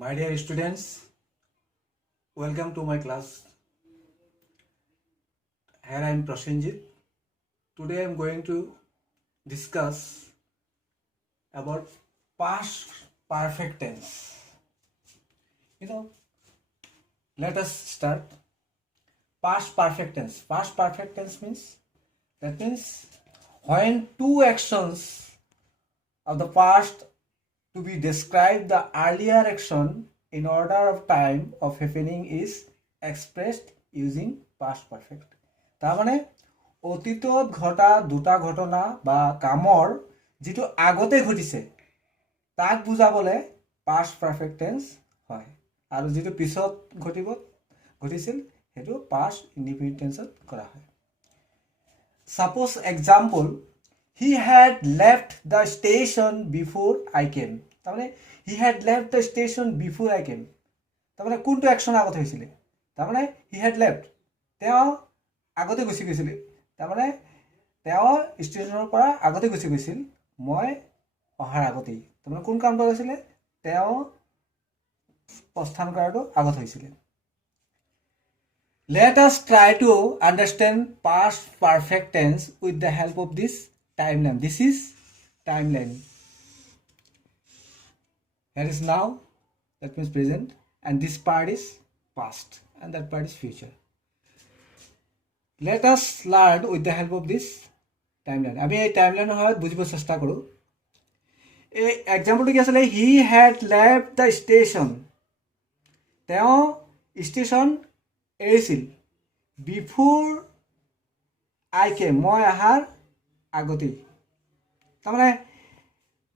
My dear students, welcome to my class. Here I am Prasenjit. Today I am going to discuss about past perfect tense. Let us start. Past perfect tense. Past perfect tense means when two actions of the past to be described the earlier action in order of time of happening is expressed using past perfect. তাৰ মানে অতীতত ঘটা দুটা ঘটনা বা কামৰ যেটো আগতে ঘটিছে তাক বুজাবলে past perfect tense হয় আৰু যেটো পিছত ঘটিছিল হেতু past indefinite tense কৰা হয়. Suppose example, he had left the station before I came. তারমানে he had left the station before I came. তারমানে কোনটো অ্যাকশন আগত হৈছিল? তারমানে he had left. তেও আগতে গুছি গৈছিল. তারমানে তেও স্টেশনৰ পৰা আগতে গুছি গৈছিল. মই অহাৰ আগতেই. তাৰমানে কোন কামটো হৈছিল? তেও প্ৰস্থান কৰাটো আগত হৈছিল. Let us try to understand past perfect tense with the help of this timeline. This is timeline. Here is now, that means present, and this part is past, and that part is future. Let us learn with the help of this timeline. আমি এই timeline হয় বুজিব চেষ্টা কৰো. এই এক্সাম্পলটো কি আছিল? He had left the station. তেও স্টেশন এৰিছিল বিফোৰ আই কেম, মই আহাৰ আগতেই. তাৰমানে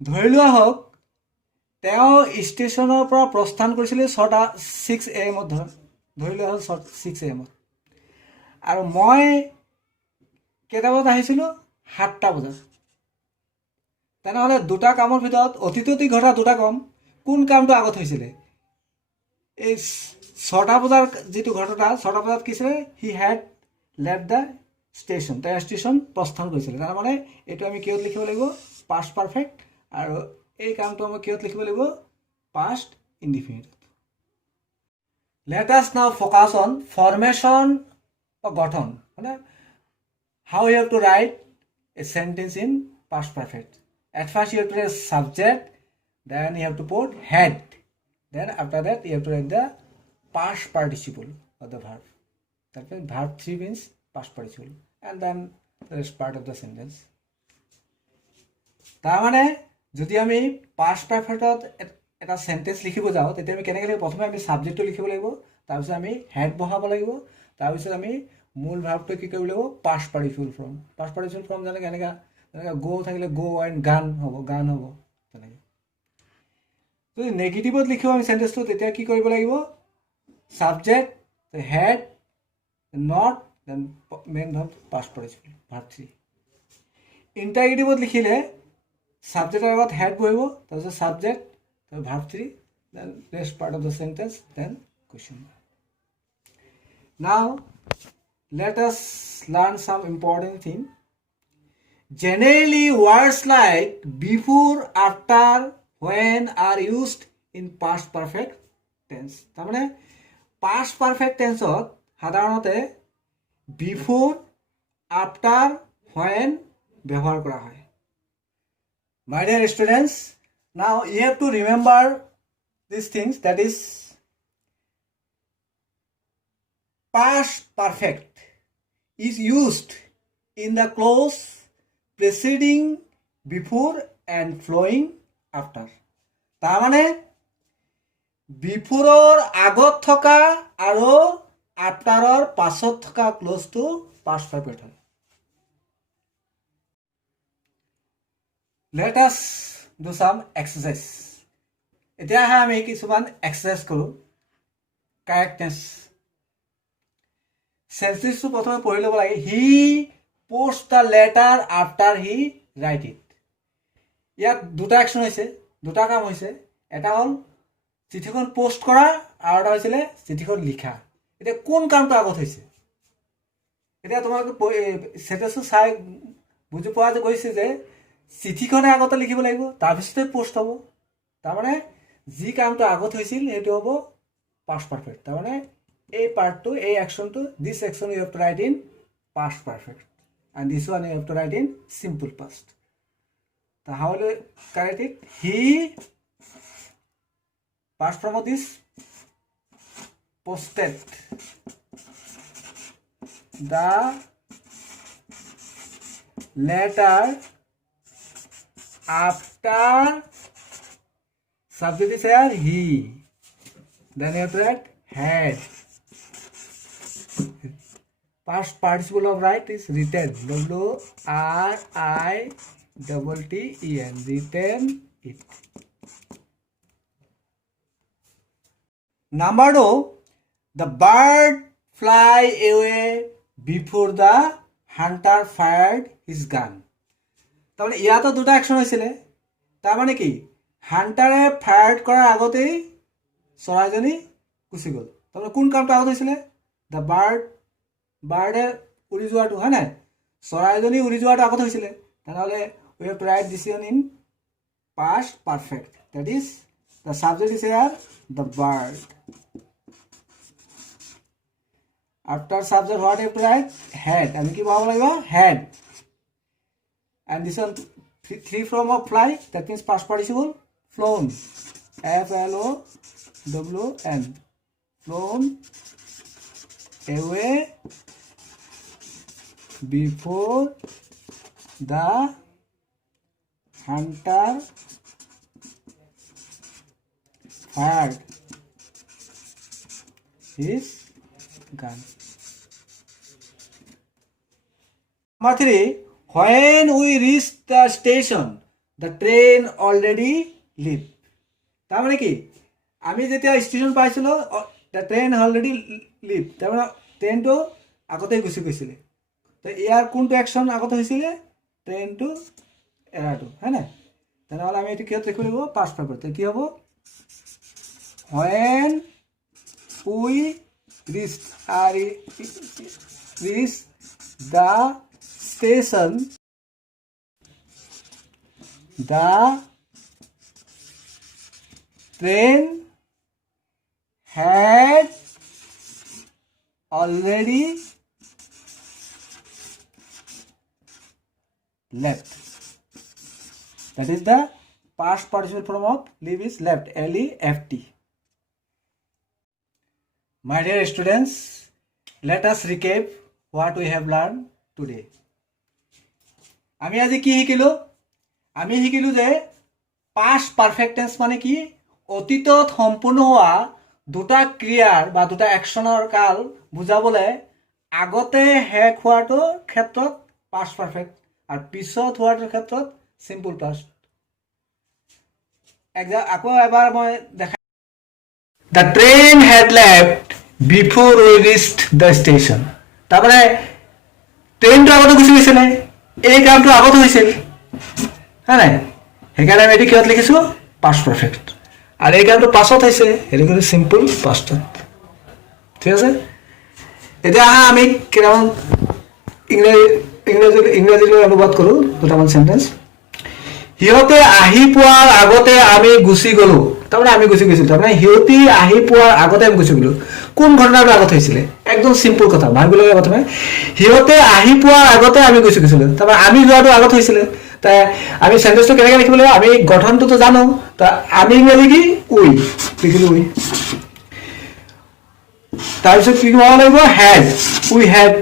ধৰি লোৱা হওক তেও ষ্টেশনৰ পৰা প্ৰস্থান কৰিছিল 6 AM ধৰি লোৱা হওক 6 AM আৰু মই কেইটা বজাত আহিছিলোঁ 7টা বজাত. তেনেহ'লে দুটা কামৰ ভিতৰত অতীততে ঘটা দুটা কাম কোন কামটো আগত হৈছিলে? এই 6টা বজাৰ যেটো ঘটনা 6টা বজাত কিছিল? He had left the station. তাৰ স্টেশন প্ৰস্থান কৰিছিল. তাৰ মানে এটো আমি কিহত লিখিব লাগিব? Past perfect. আৰু এই কামটো আমি কিহত লিখিব লাগিব? Past indefinite. Let us now focus on formation or গঠন. মানে how you have to write a sentence in past perfect. At first you have to write subject, then you have to put had, then after that you have to write the past participle of the verb. That means verb 3 means past participle, and then the rest part of the sentence. তাৰ মানে যদি আমি past perfectত এটা sentence লিখিব যাও তেতিয়া আমি কেনেকৈ লিখিব? প্ৰথমে আমি সাবজেক্টটো লিখিব লাগিব, তাৰ পিছত আমি হেড বহাব লাগিব, তাৰ পিছত আমি মূল ভাৰ্বটো কি কৰিব লাগিব? past participle form. past participle form জানে কেনেকা গো থাকিলে গো এন্ড গান হ'ব তেনেকৈ. যদি নেগেটিভত লিখিব আমি সেন্টেন্সটো তেতিয়া কি কৰিব লাগিব? subject, the head, not, then main verb past participle, verb 3. Interrogative লিখিলে subject আগত head বহিব, তাৰপিছত subject, verb 3, then rest part of the sentence, then question. Now let us learn some important thing. Generally words like before, after, when are used in past perfect tense. তাৰমানে past perfect tenseত সাধাৰণতে before, after, when ব্যৱহাৰ কৰা হয়. My dear students, now you have to remember these things, that is past perfect is used in the clause preceding before and flowing after. তাৰ মানে বিফোৰৰ আগত থকা আৰু আফটাৰৰ পাছত থকা ক্লোজটো পাষ্ট পাৰফেক্ট হয়. Let us do some exercise. এতিয়া আমি কিছুমান এক্সাৰসাইজ কৰো. কাৰেক্টনেছ সেন্টেন্সটো প্ৰথমে পঢ়ি ল'ব লাগে. He post the letter after he write it. ইয়াত দুটা অ্যাকশন হৈছে, দুটা কাম হৈছে. এটা হ'ল চিঠিখন পোষ্ট কৰা আৰু এটা হৈছিলে চিঠিখন লিখা. এতিয়া কোন কামটো আগত হৈছে? এতিয়া তোমাক সেন্টেন্সটো চাই বুজি পোৱা গৈছে যে চিঠিখনে আগতে লিখিব লাগিব, তাৰপিছতে পোষ্ট হ'ব. তাৰমানে যি কামটো আগত হৈছিল সেইটো হ'ব পাষ্ট পাৰফেক্ট তাৰমানে এই পাৰ্টটো এই একশ্যনটো this action you have to write in past perfect and this one you have to write in simple past how will you correct it? He past form is posted the letter after subject is here he, then you have to write had. Past participle of write is written, WRITTEN, written it. Number 2, the bird fly away before the hunter fired his gun. তাহলে ইয়াতো দুটা action হয়েছিল তার মানে কি হান্টারে fire করার আগতেই চৰাইজনী গুচি গ'ল তাহলে কোন কামটা আগত হৈছিলে দ্য বাৰ্ডে উৰি যোৱাটো হয় নাই চৰাইজনী উৰি যোৱাটো আগত হৈছিলে তাহলে we have to write this one in past perfect, that is the subject is here the bird. After subject what you have to write had, আমি কি পাব লাগিব had, and this one three form of fly, that means past participle flown, FLOWN, flown away before the hunter fired his gun. Number 3, when we reached the station, the train already left. তার মানে কি আমি যেতিয়া station পাইছিলো the train already left, তার মানে ট্ৰেইনটো আগতেই গুচি গৈছিলে তো ইয়াৰ কোনটো অ্যাকশন আগত হৈছিলে ট্ৰেইনটো এৰাটো হয় না তেনেহ'লে আমি এইটো কিহত লিখিব লাগিব পাষ্ট পাৰফেক্ট কি হ'ব when we reached the station, the train had already left. That is the past participle form of leave is left, L-E-F-T. My dear students, let us recap what we have learned today. আমি আজি কি শিকিলো আমি শিকিলো যে past perfect tense মানে কি অতীতত সম্পূৰ্ণ হোৱা দুটা ক্ৰিয়াৰ বা দুটা অ্যাকশনৰ কাল বুজাবলৈ আগতে শেষ হোৱাটো ক্ষেত্ৰত past perfect আৰ পিছত হোৱাটোৰ ক্ষেত্ৰত simple past আকৌ এবাৰ মই দেখা The train had left before we reached the station. তারপরে ট্রেনটো আগতে গুচি গৈছিলে এই কামটো আগত হৈছিল হ্যাঁ নাই সেইকাৰণে আমি এটি কিহত লিখিছো পাষ্ট পাৰফেক্ট আৰু এই কামটো পাছত হৈছে সেইটো কিন্তু সিম্পল পাষ্টত ঠিক আছে এতিয়া আমি কেইটামান ইংৰাজীলৈ অনুবাদ কৰোঁ দুটামান সেন্টেন্স সিহঁতে আহি পোৱাৰ আগতে আমি গুচি গলো তাৰমানে আমি গুচি গৈছিলো তাৰমানে সিহঁতি আহি পোৱাৰ আগতে আমি গুচি গলো কোন ঘটনাটো আগত হৈছিলে একদম সিম্পল কথা ভাবিব লাগে প্ৰথমে সিহঁতে আহি পোৱাৰ আগতে আমি গুচি গৈছিলো তাৰমানে আমি যোৱাটো আগত হৈছিলে তাই আমি সেন্টেন্সটো কেনেকৈ লিখিব লাগিব আমি গঠনটো জানো তা আমি ইংৰাজী কি উই লিখিলো উই তাৰপিছত কি হ'ব লাগিব হ্যাড উই হ্যাড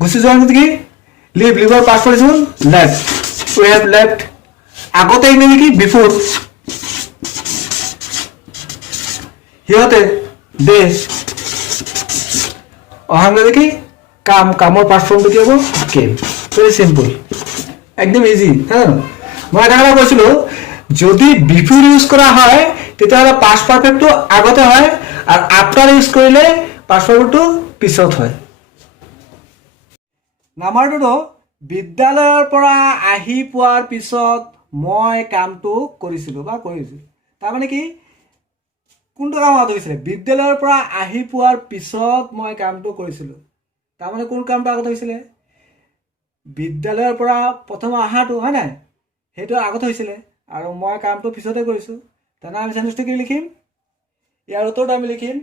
গুচি যোৱাৰ মানে কি লিভৰ past participle left we have left আগতে ইংৰাজী কি বিফোৰ সিহঁতে দে অহাংৰাজী কি কাম কামৰ পাষ্ট ফৰ্মটো কি হ'ব কেম ভেৰি সিম্পল একদম ইজি হ্যাঁ মই এটা কথা কৈছিলো যদি বিফোৰ ইউজ কৰা হয় তেতিয়াহ'লে পাষ্ট পাৰফেক্টটো আগতে হয় আৰু আফটাৰ ইউজ কৰিলে পাষ্ট পাৰফেক্টটো পিছত হয় নাম্বাৰ 2 বিদ্যালয়ৰ পৰা আহি পোৱাৰ পিছত মই কামটো কৰিছিলো বা কৰিছো তাৰমানে কি কোনটো কাম আগত হৈছিলে বিদ্যালয়ৰ পৰা আহি পোৱাৰ পিছত মই কামটো কৰিছিলো তাৰমানে কোন কামটো আগত হৈছিলে বিদ্যালয়ৰ পৰা প্ৰথম আহাটো হয় নাই সেইটো আগত হৈছিলে আৰু মই কামটো পিছতে কৰিছো তেনে আমি চেণ্টেঞ্চটো কি লিখিম? ইয়াৰ উত্তৰটো আমি লিখিম,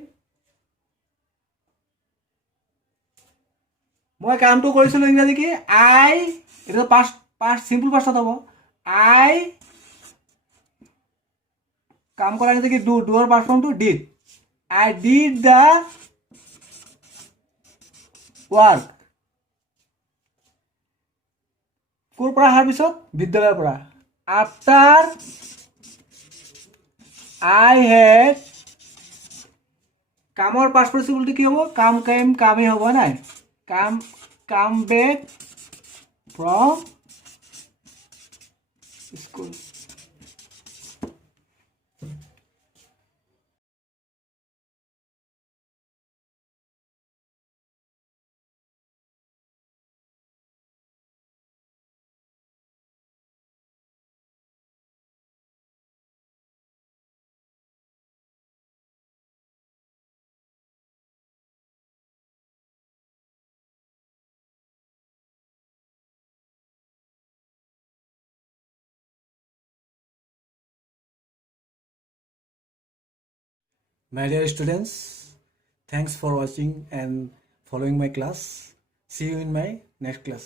মই কামটো কৰিছিলোঁ ইংৰাজী কি? আই, এইটো পাষ্ট চিম্পল পাষ্টত হ'ব। আই কাম কৰা ইংৰাজী কি? ডুৰ পাষ্ট ফৰ্মটো did. I did the work. ক'ৰ পৰা অহাৰ পিছত? বিদ্যালয়ৰ পৰা। আফটাৰ আই হেড, কামৰ পাষ্ট পাৰ্টিচিপলটো কি হ'ব? কামেই হ'ব নাই? Came back from school. My dear students, thanks for watching and following my class. See you in my next class.